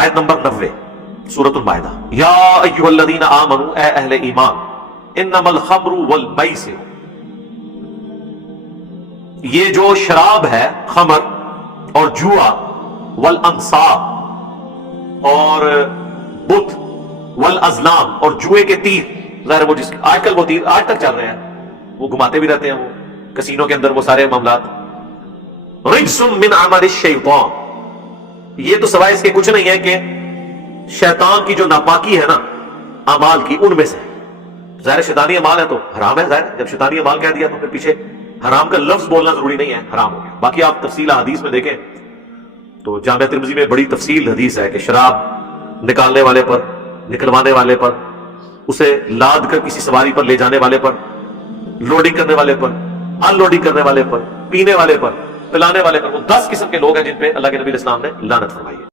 آیت نمبر 90 سورۃ المائدہ، یا ایھا الذین آمنوا، اے اہل ایمان، انما الخمر والمیسر، یہ جو شراب ہے، خمر اور جوا، والانصاب اور بت، والازلام اور جوئے کے تیر، ظاہر وہ جس آج کل وہ تیر آج تک چل رہے ہیں، وہ گھماتے بھی رہتے ہیں وہ کسینوں کے اندر وہ سارے معاملات، رجس من عمل الشیطان، یہ تو سوائے اس کے کچھ نہیں ہے کہ شیطان کی جو ناپاکی ہے نا اعمال کی، ان میں سے ظاہر شیطانی اعمال ہے تو حرام ہے، ظاہر جب شیطانی اعمال کہہ دیا تو پھر پیچھے حرام کا لفظ بولنا ضروری نہیں ہے، حرام ہو گیا۔ باقی آپ تفصیل حدیث میں دیکھیں تو جامع ترمذی میں بڑی تفصیل حدیث ہے کہ شراب نکالنے والے پر، نکلوانے والے پر، اسے لاد کر کسی سواری پر لے جانے والے پر، لوڈنگ کرنے والے پر، ان لوڈنگ کرنے والے پر، پینے والے پر، پلانے والے پر، وہ 10 قسم کے لوگ ہیں جن پہ اللہ کے نبی علیہ السلام نے لعنت فرمائی ہے۔